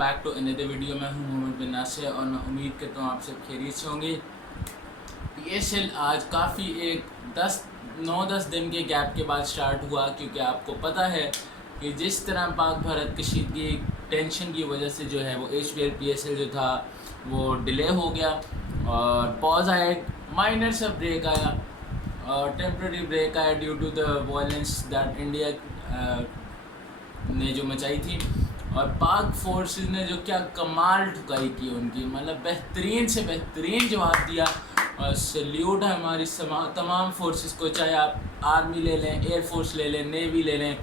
Back to another video. मैं हूं मोहम्मद बिन नासिर और मैं उम्मीद करता हूं आप सब खैरियत से होंगे। पीएसएल आज काफ़ी एक 9-10 दिन के गैप के बाद स्टार्ट हुआ, क्योंकि आपको पता है कि जिस तरह पाक भारत कशीदगी टेंशन की वजह से जो है वो HPL PSL जो था वो डिले हो गया और पॉज आया, एक माइनर सा ब्रेक आया और टेम्प्रेरी ब्रेक आया due to the violence that India ने जो मचाई थी। और पाक फोर्सेस ने जो क्या कमाल ठुकाई की उनकी, मतलब बेहतरीन से बेहतरीन जवाब दिया। और सल्यूट है हमारी तमाम फोर्सेस को, चाहे आप आर्मी ले लें, एयरफोर्स ले लें, नेवी ले लें,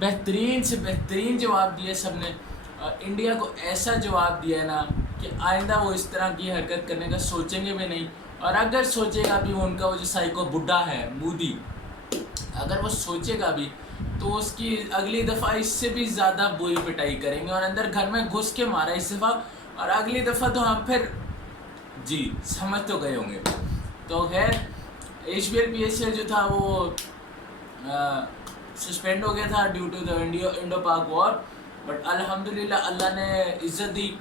बेहतरीन से बेहतरीन जवाब दिए सब ने। और इंडिया को ऐसा जवाब दिया ना कि आइंदा वो इस तरह की हरकत करने का सोचेंगे भी नहीं। और अगर सोचेगा भी उनका वो जो साइको बुड्ढा है मोदी, अगर वो सोचेगा भी तो उसकी अगली दफ़ा इससे भी ज़्यादा बुरी पिटाई करेंगे और अंदर घर में घुस के मारा इस दफ़ा, और अगली दफ़ा तो हम फिर जी समझ तो गए होंगे। तो खैर HPL PSL जो था वो सस्पेंड हो गया था ड्यू टू द इंडो पाक वॉर, बट अल्हम्दुलिल्लाह अल्लाह ने इज़्ज़त दी।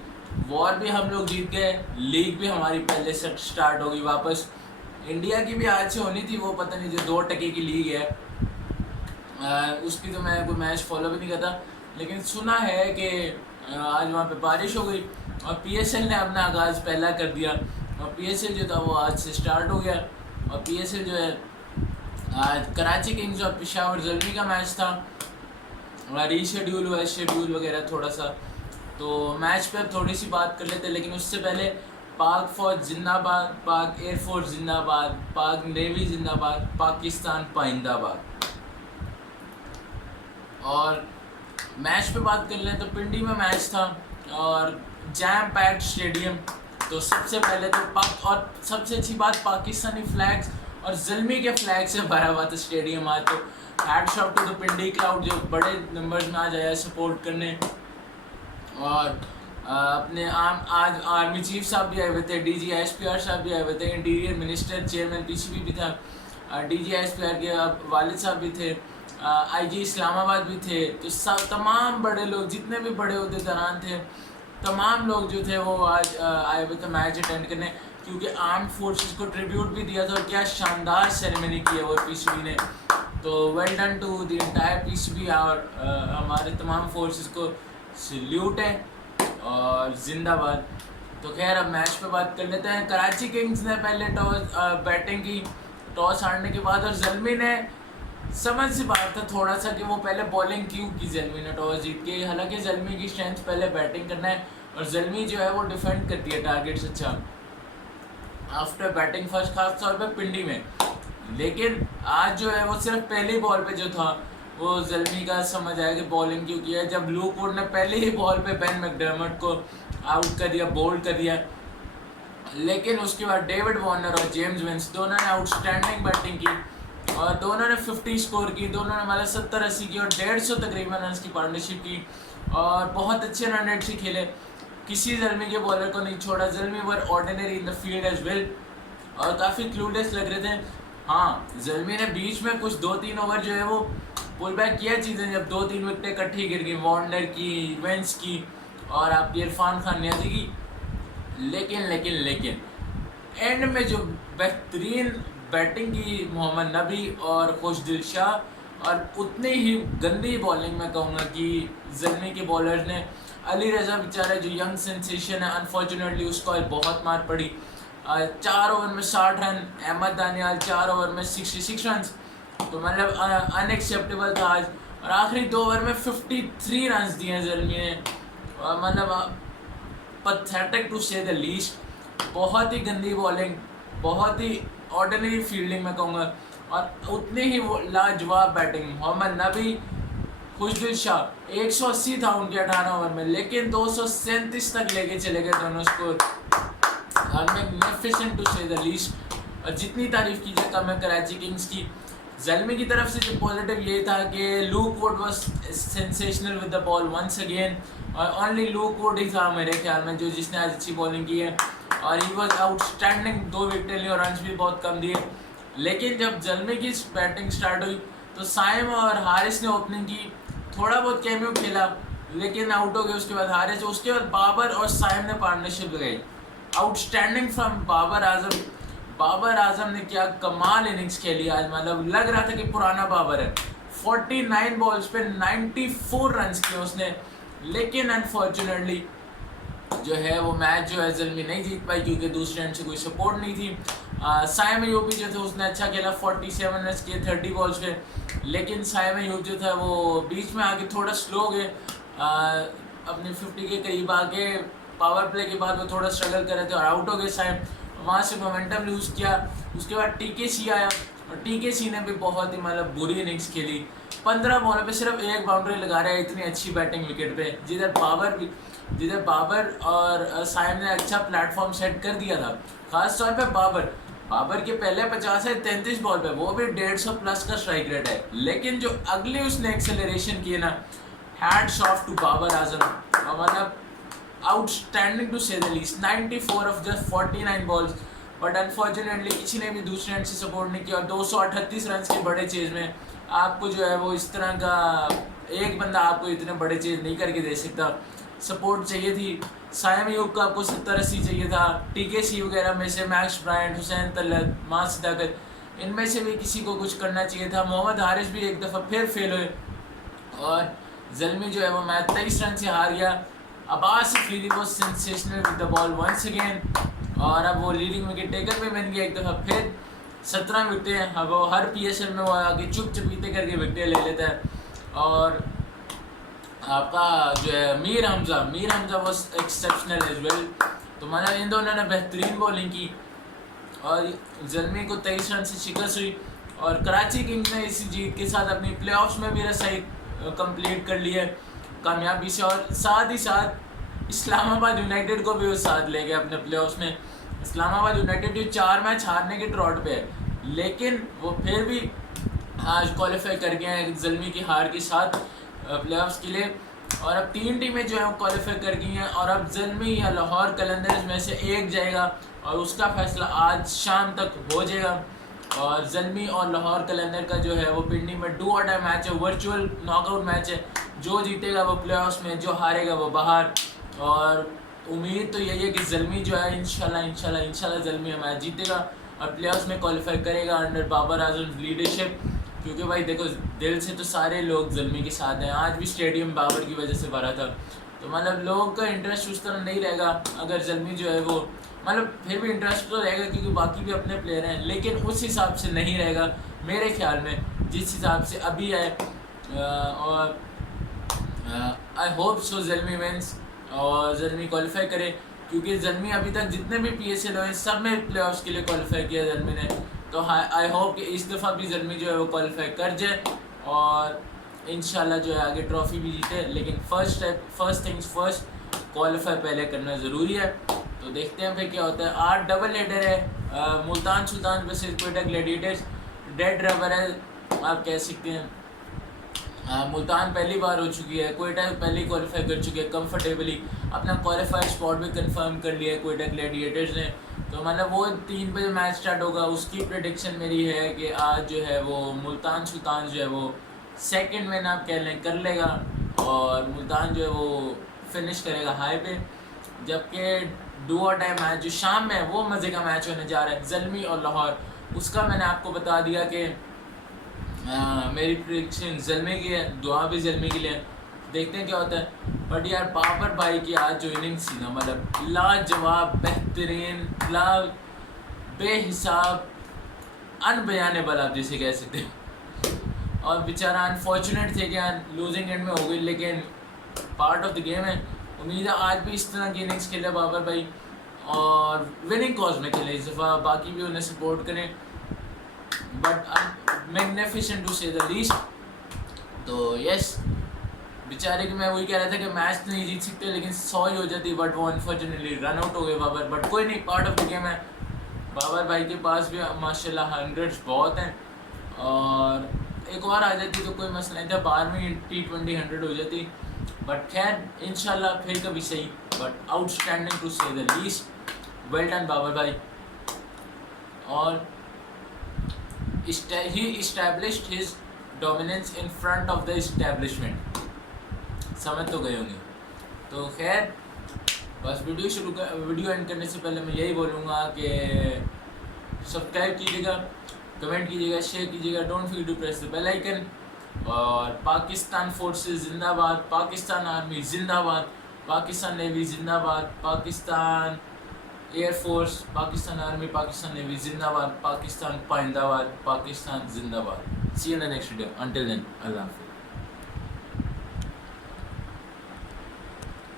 वॉर भी हम लोग जीत गए, लीग भी हमारी पहले से स्टार्ट हो गई वापस। इंडिया की भी आज से होनी थी, वो पता नहीं जो 2 टके की लीग है उसकी तो मैं कोई मैच फॉलो भी नहीं करता, लेकिन सुना है कि आज वहाँ पे बारिश हो गई और PSL ने अपना आगाज़ पहला कर दिया और PSL जो था वो आज से स्टार्ट हो गया। और PSL जो है आज कराची किंग्स और पेशावर ज़ल्मी का मैच था और रीशेड्यूल हुआ शेड्यूल वगैरह थोड़ा सा, तो मैच पे अब थोड़ी सी बात कर लेते हैं। लेकिन उससे पहले पाक फ़ौज जिंदाबाद, पाक एयरफोर्स जिंदाबाद, पाक नेवी जिंदाबाद, पाकिस्तान पाइंदाबाद। और मैच पे बात कर लें तो पिंडी में मैच था और जैम पैक्ड स्टेडियम। तो सबसे पहले तो और सबसे अच्छी बात पाकिस्तानी फ्लैग्स और ज़ल्मी के फ्लैग से भरा हुआ था स्टेडियम आज। तो हैड शॉट टू द पिंडी क्राउड जो बड़े नंबर्स में आज आया सपोर्ट करने। और अपने आज आर्मी चीफ साहब भी आए हुए थे, DG SPR साहब भी आए हुए थे, इंटीरियर मिनिस्टर चेयरमैन PCB भी था, DG SPR के वालिद साहब भी थे, IG इस्लामाबाद भी थे। तो सब तमाम बड़े लोग जितने भी बड़े अहदेदारान थे, तमाम लोग जो थे वो आज आए हुए थे मैच अटेंड करने, क्योंकि आर्म फोर्सेस को ट्रिब्यूट भी दिया था और क्या शानदार सेरेमनी की है वो PCB ने। तो well done to the entire PCB और हमारे तमाम फोर्सेस को सल्यूट है और जिंदाबाद। तो खैर अब मैच पे बात कर लेते हैं। कराची किंग्स ने पहले बैटिंग की, टॉस हारने के बाद, और ज़ल्मी ने समझ से बात था थोड़ा सा कि वो पहले बॉलिंग क्यों की ज़ल्मी ने टॉस जीत के। हालांकि ज़ल्मी की स्ट्रेंथ पहले बैटिंग करना है और ज़ल्मी जो है वो डिफेंड करती है टारगेट से अच्छा आफ्टर बैटिंग फर्स्ट, खास तौर पे पिंडी में। लेकिन आज जो है वो सिर्फ पहली बॉल पे जो था वो ज़ल्मी का समझ आया कि बॉलिंग क्यों किया है, जब लूक वुड ने पहले ही बॉल पे बेन मैकडर्मट को आउट कर दिया, बोल्ड कर दिया। लेकिन उसके बाद डेविड वार्नर और जेम्स विंस दोनों ने आउटस्टैंडिंग बैटिंग की और दोनों ने 50 स्कोर की, दोनों ने मतलब 70-80 की और 150 तकरीबन रन की पार्टनरशिप की और बहुत अच्छे रन रेट से खेले। किसी ज़ल्मी के बॉलर को नहीं छोड़ा। Zalmi were ordinary in the field as well और काफ़ी क्लूलेस लग रहे थे। हाँ, ज़ल्मी ने बीच में कुछ 2-3 ओवर जो है वो पुल बैक किया चीज़ें, जब 2-3 विकेटें इकट्ठी गिर गई, वार्नर की, वेंस की और आपकी इरफान खान नियाज़ी की। लेकिन एंड में जो बेहतरीन बैटिंग की मोहम्मद नबी और खुशदिल शाह, और उतनी ही गंदी बॉलिंग मैं कहूँगा कि ज़ल्मी के बॉलर्स ने। अली रज़ा बेचारा जो यंग सेंसेशन है, अनफॉर्चुनेटली उसको बहुत मार पड़ी। 4 ओवर में 60 रन, अहमद दानियाल 4 ओवर में 66 रन, तो मतलब अनएक्सेप्टेबल था आज। और आखिरी 2 ओवर में 53 रन दिए ज़ल्मी ने, मतलब pathetic to say the least. बहुत ही गंदी बॉलिंग, बहुत ही ऑर्डिनरी फील्डिंग मैं कहूँगा और उतनी ही लाजवाब बैटिंग। मोहम्मद नबी, खुशदिल शाह 180 था उनके 18 ओवर में, लेकिन 237 तक लेके चले गए दोनों score. Magnificent to say the least. और जितनी तारीफ कीजिए कम है कराची किंग्स की। ज़ल्मी की तरफ से जो पॉजिटिव ये था कि Luke Wood was sensational with the ball once again, और ओनली लूक वुड ही था मेरे ख्याल में जो जिसने आज अच्छी बॉलिंग की है और ही वाज आउटस्टैंडिंग। 2 विकेटें ली और रन भी बहुत कम दिए। लेकिन जब ज़ल्मी की बैटिंग स्टार्ट हुई तो साइम और हारिस ने ओपनिंग की, थोड़ा बहुत कैमियो खेला लेकिन आउट हो गए, उसके बाद हारे। तो उसके बाद बाबर और साइम ने पार्टनरशिप लगाई, आउटस्टैंडिंग फ्रॉम बाबर आजम। बाबर आजम ने क्या कमाल इनिंग्स खेली आज, मतलब लग रहा था कि पुराना बाबर है। 49 बॉल्स पे 94 रन किए उसने, लेकिन अनफॉर्चुनेटली जो है वो मैच जो है ज़ल्मी नहीं जीत पाई क्योंकि दूसरे एंड से कोई सपोर्ट नहीं थी। साइम अयूबी जो था उसने अच्छा खेला, 47 रन किए 30 बॉल्स पे, लेकिन साइम अयूब जो था वो बीच में आके थोड़ा स्लो हो गए, अपने 50 के करीब आके पावर प्ले के बाद वो थोड़ा स्ट्रगल कर रहे थे और आउट हो गए साइम। वहाँ से मोमेंटम लूज़ किया। उसके बाद टीके आया और टीके ने भी बहुत ही मतलब बुरी इनिंग्स खेली। 15 बॉलों पे सिर्फ एक बाउंड्री लगा रहा है इतनी अच्छी बैटिंग विकेट पे, जिधर बाबर और साइम ने अच्छा प्लेटफॉर्म सेट कर दिया था। खास तौर पे बाबर के पहले 50 है 33 बॉल पे, वो भी 150 प्लस का स्ट्राइक रेट है, लेकिन जो अगले उसने एक्सेलरेशन किए ना, hats off to Babar Azam, मतलब outstanding to say the least. 94 of just 49 balls, but unfortunately किसी ने भी दूसरे एंड से सपोर्ट नहीं किया और 238 रन के बड़े चेज में आपको जो है वो इस तरह का एक बंदा आपको इतने बड़े चेज नहीं करके दे सकता। सपोर्ट चाहिए थी। साइम अयूब का आपको 70-80 चाहिए था। टीके वगैरह में से मैक्स ब्रायंट, हुसैन तलत, मां सदाकत, इनमें से भी किसी को कुछ करना चाहिए था। मोहम्मद हारिस भी एक दफ़ा फिर फेल हुए और ज़ल्मी जो है वो मैच 23 रन से हार गया। अब्बास अफरीदी वो sensational with the ball once again, और अब वो लीडिंग विकेट टेकर में बन गया एक दफ़ा फिर। 17 विकटें, अब वो हर PSL में वो आगे चुप चपीते करके विकटें ले लेता है। और आपका जो है मीर हमजा वो एक्सेप्शनल एज वेल। तो मतलब इन दोनों ने बेहतरीन बॉलिंग की और ज़ल्मी को 23 रन से शिकस्त हुई और कराची किंग्स ने इसी जीत के साथ अपनी प्लेऑफ्स में भी रसाई कंप्लीट कर ली है कामयाबी से, और साथ ही साथ इस्लामाबाद यूनाइटेड को भी वो साथ ले गए अपने प्लेऑफ्स में। इस्लामाबाद यूनाइटेड जो 4 मैच हारने के ट्रॉट पे है, लेकिन वो फिर भी आज क्वालिफाई कर गए हैं ज़ल्मी की हार के साथ प्लेऑफ्स के लिए। और अब 3 टीमें जो है वो क्वालिफाई कर गई हैं और अब ज़ल्मी या लाहौर कलंदर्स में से एक जाएगा और उसका फैसला आज शाम तक हो जाएगा। और ज़ल्मी और लाहौर कलंदर का जो है वो पिंडी में डू और डाई मैच है, वर्चुअल नॉकआउट मैच है। जो जीतेगा वो प्लेऑफ्स में, जो हारेगा वो बाहर। और उम्मीद तो यही है कि ज़ल्मी जो है इंशाल्लाह ज़ल्मी मैच जीतेगा और प्लेऑफ्स में क्वालिफाई करेगा अंडर बाबर आजम लीडरशिप। क्योंकि भाई देखो, दिल से तो सारे लोग ज़ल्मी के साथ हैं। आज भी स्टेडियम बाबर की वजह से भरा था, तो मतलब लोगों का इंटरेस्ट उस तरह नहीं रहेगा अगर ज़ल्मी जो है वो, मतलब फिर भी इंटरेस्ट तो रहेगा क्योंकि बाकी भी अपने प्लेयर हैं, लेकिन उस हिसाब से नहीं रहेगा मेरे ख्याल में जिस हिसाब से अभी है। और I hope so Zalmi wins और ज़ल्मी क्वालिफाई करे, क्योंकि ज़ल्मी अभी तक जितने भी PSL हुए सब में प्लेऑफ्स के लिए क्वालिफाई किया ज़ल्मी ने। तो आई होप कि इस दफ़ा भी ज़ल्मी जो है वो क्वालिफाई कर जाए और इंशाल्लाह जो है आगे ट्रॉफी भी जीते। लेकिन फर्स्ट थिंग्स फर्स्ट, क्वालिफाई पहले करना ज़रूरी है। तो देखते हैं फिर क्या होता है। 8 डबल हेडर है, Multan Sultan versus Quetta gladiators. Dead rubber है आप कह सकते हैं। मुल्तान पहली बार हो चुकी है, क्वेटा पहले क्वालिफाई कर चुकी है कंफर्टेबली, अपना क्वालिफाइड स्पॉट भी कंफर्म कर लिया है क्वेटा ग्लैडिएटर्स ने। तो मतलब वो 3 बजे मैच स्टार्ट होगा, उसकी प्रेडिक्शन मेरी है कि आज जो है वो मुल्तान सुल्तान जो है वो सेकंड विन आप कह लें कर लेगा और मुल्तान जो है वो फिनिश करेगा हाई पे। जबकि डू और डाई मैच जो शाम में है वो मज़े का मैच होने जा रहा है, ज़ल्मी और लाहौर। उसका मैंने आपको बता दिया कि मेरी प्रेडिक्शन ज़ल्मी की है, दुआ भी ज़ल्मी के लिए। देखते हैं क्या होता है। बट यार बाबर भाई की आज जो इनिंग्स थी ना, मतलब लाजवाब, बेहतरीन, बेहिसाब, अनबयानेबल आप जिसे कह सकते हैं। और बेचारा अनफॉर्चुनेट थे कि लूजिंग एंड में हो गई, लेकिन पार्ट ऑफ द गेम है। उम्मीद है आज भी इस तरह की इनिंग्स खेले बाबर भाई और विनिंग कॉज में खेले इस दफ़ा, बाकी भी उन्हें सपोर्ट करें। But magnificent to say the least. तो यस, बेचारे कि मैं वही कह रहा था कि मैच तो नहीं जीत सकते, लेकिन 100 ही हो जाती, बट वो अनफॉर्चुनेटली रन आउट हो गए बाबर। बट कोई नहीं, पार्ट ऑफ द गेम है। बाबर भाई के पास भी माशाल्लाह 100 बहुत हैं और एक और आ जाती तो कोई मसला नहीं था, 12वीं T20 100 हो जाती। बट खैर इंशाल्लाह फिर कभी सही। But outstanding to say the least, well done Babar भाई। और he established his dominance in front of the establishment. समझ तो गए होंगे। तो खैर बस वीडियो एंड करने से पहले मैं यही बोलूँगा कि सब्सक्राइब कीजिएगा, कमेंट कीजिएगा, शेयर कीजिएगा, don't forget to press the bell icon. और पाकिस्तान फोर्सेस जिंदाबाद, पाकिस्तान आर्मी जिंदाबाद, पाकिस्तान नेवी जिंदाबाद, Pakistan air force, Pakistan army, Pakistan navy जिंदाबाद, पाकिस्तान पाइंदाबाद, पाकिस्तान जिंदाबाद। See you in the next video, until then Allah हाफिज़।